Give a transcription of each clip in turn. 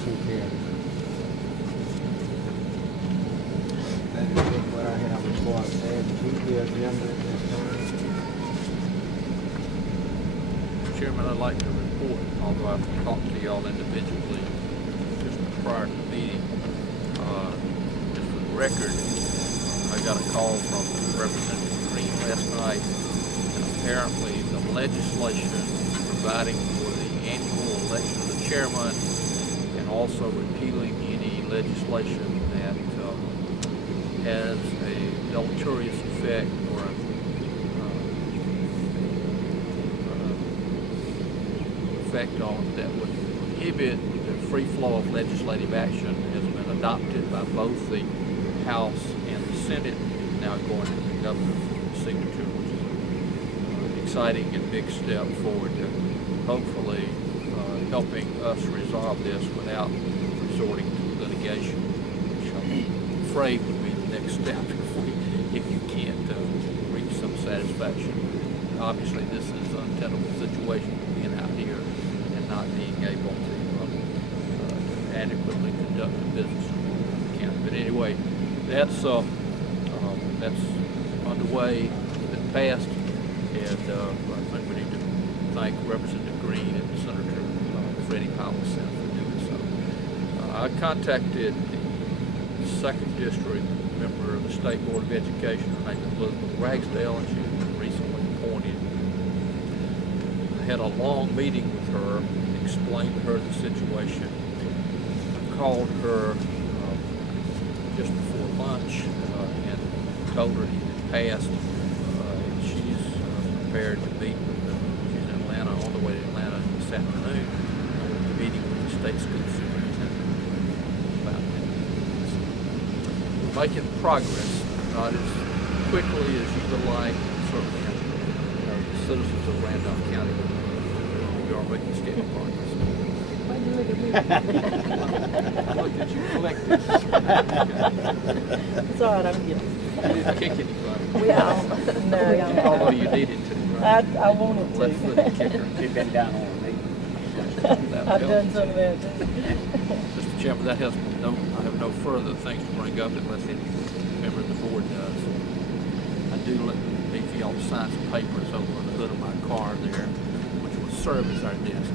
Motion carries. That is what I have before I said. Keep the agenda at this time. Chairman, I'd like to report, although I've talked to y'all individually just prior to the meeting. Just for the record, I got a call from Representative Greene last night, and apparently the legislation providing for the annual election of the chairman and also repealing any legislation that has a deleterious effect or effect on that would prohibit the free flow of legislative action has been adopted by both the House and the Senate, now going to the governor's signature, which is an exciting and big step forward to hopefully helping us resolve this without resorting to litigation, which I'm afraid would be the next step if you can't reach some satisfaction. Obviously, this is an untenable situation, being out here and not being able to adequately conduct the business of the county. But anyway, that's underway, been passed, and I think we need to thank Representative Greene and Senator Freddie Powell for doing so. I contacted the 2nd District member of the State Board of Education, her name is Elizabeth Ragsdale, and she was recently appointed. I had a long meeting with her, explained to her the situation. I called her just before lunch and told her he had passed. She's prepared to meet with she's in Atlanta, on the way to Atlanta this afternoon, meeting with the state school superintendent about that. We're making progress, not as quickly as you would like, certainly the citizens of Randolph County, we are making steady progress. Why do you look at me? Look at you collected. It's all right, I'm kidding. You didn't kick anybody. We all, no. Although you needed to, right? I wanted to. Left foot kicker. You've been down on me. I've done some of that too. Mr. Chairman, that has no, I have no further things to bring up unless any member of the board does. I do need for y'all to sign some papers over on the hood of my car there, which will serve as our desk.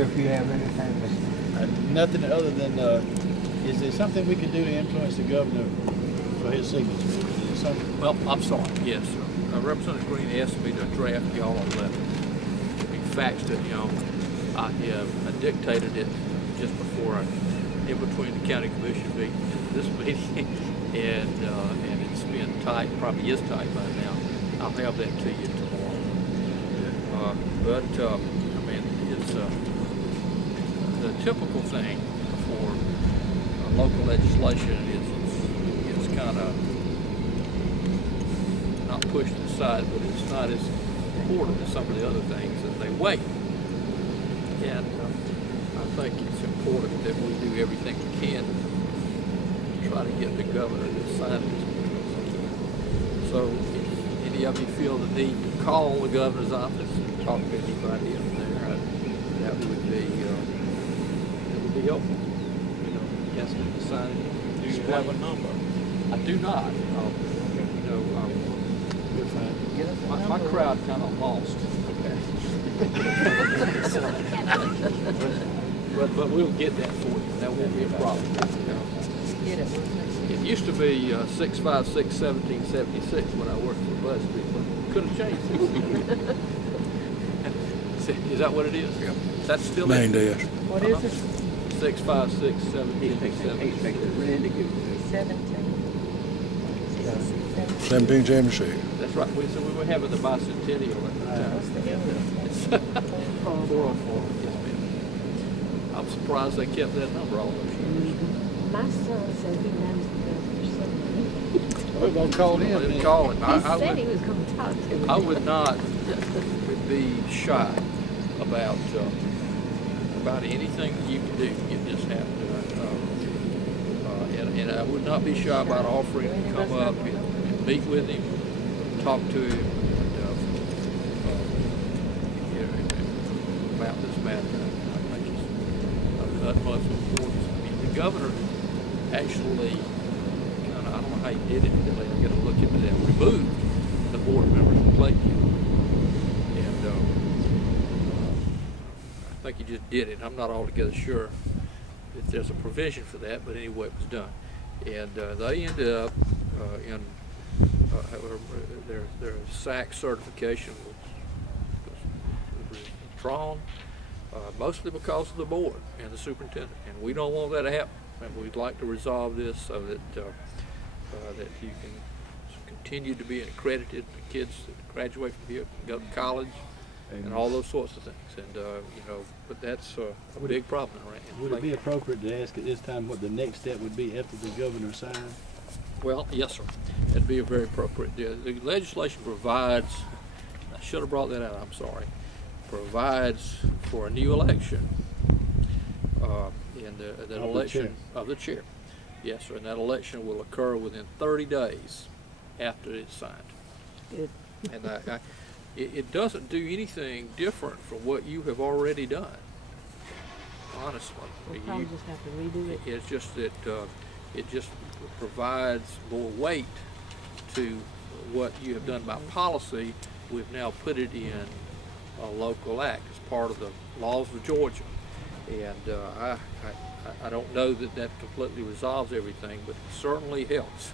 If you have anything, Nothing other than, is there something we can do to influence the governor for his signature? Is there something? Well, I'm sorry, yes, sir. Representative Greene asked me to draft y'all a letter. We faxed it, y'all. I dictated it just before in between the county commission meeting and this meeting, and it's been tight, probably is tight by now. I'll have that to you tomorrow. I mean, it's the typical thing for local legislation is it's kind of not pushed aside, but it's not as important as some of the other things, and they wait. And I think it's important that we do everything we can to try to get the governor to sign this. So if any of you feel the need to call the governor's office and talk to anybody up there, that would be helpful. You know, yes, to sign it. Do you have a number? I do not. You know, my crowd kind of lost. but we'll get that for you. That won't be a problem. It used to be 656-1776 when I worked for BuzzFeed, but could have changed it. Is that what it is? Yeah. That's still main dash. What is it? 656-1776. 17 championship. That's right. So we were having the bicentennial at the time. What's the 404. Yes, ma'am. I'm surprised they kept that number all those years. My son said he knows the governor somewhere. We're going to call him. Didn't call him. He said he was going to talk to him. I would not be shy about anything that you can do. You just have to. And I would not be shy about offering to come up and meet with him, talk to him about this utmost importance. I mean, the governor actually, I don't know how he did it, I got to look into that, removed the board members completely. And I think he just did it. I'm not altogether sure if there's a provision for that, but anyway, it was done. And they ended up in their SAC certification was withdrawn, mostly because of the board and the superintendent. And we don't want that to happen. And we'd like to resolve this so that that you can continue to be accredited. The kids that graduate from here can go to college and all those sorts of things. And you know, but that's a big problem. Right? Would it be appropriate to ask at this time what the next step would be after the governor signs? Well, yes, sir. That'd be very appropriate. The legislation provides, I should have brought that out, I'm sorry, provides for a new election in the election of the chair. Yes, sir, and that election will occur within 30 days after it's signed. Good. And it doesn't do anything different from what you have already done, honestly. We'll probably just have to redo it. It's just that it just provides more weight to what you have done by policy. We've now put it in a local act as part of the laws of Georgia. And I don't know that that completely resolves everything, but it certainly helps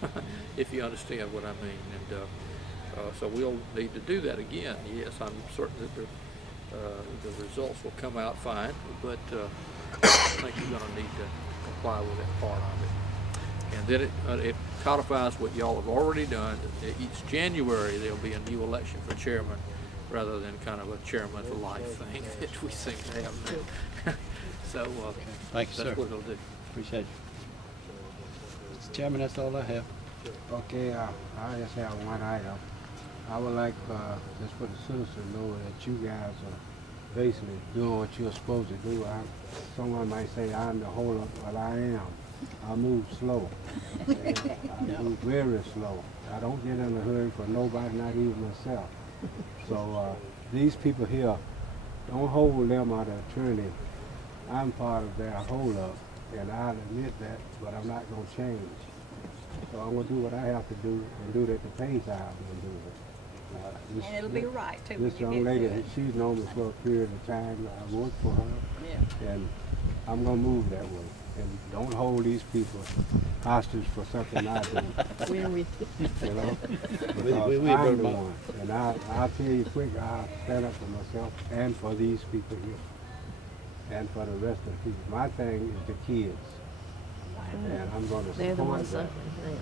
if you understand what I mean. And so we'll need to do that again. Yes, I'm certain that the results will come out fine, but I think you're going to need to comply with that part of it. And then it codifies what y'all have already done. Each January there'll be a new election for chairman, rather than kind of a chairman for life thing that we seem to have now. So Thank you, that's sir. what it'll do. Appreciate it. Mr. Chairman, that's all I have. Okay, I just have one item. I would like just for the citizens to know that you guys are basically doing what you're supposed to do. Someone might say I'm the holdup, but I am. I move slow. I move very slow. I don't get in a hurry for nobody, not even myself. So these people here, don't hold them out of attorney. I'm part of their holdup, and I'll admit that, but I'm not going to change. So I'm going to do what I have to do and do it at the pace I have to do it. And it'll be right, too. This young lady, she's known me for a period of time. I worked for her, Yeah. and I'm going to move that way. And don't hold these people hostage for something I do. We're with you. You know? We I'm the one. And I'll tell you quick, I'll stand up for myself and for these people here. And for the rest of the people. My thing is the kids. And I'm going to They're the support ones that. suffering.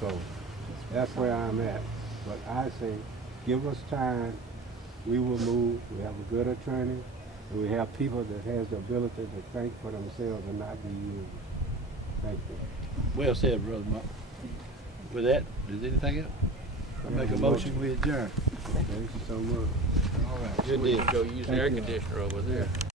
So that's where I'm at. But I say, give us time. We will move. We have a good attorney. And we have people that has the ability to think for themselves and not be used. Thank you. Well said, Brother Mark. With that, is anything else? I make a motion, we adjourn. Thank you so much. All right, good We deal. can go use the air conditioner over there.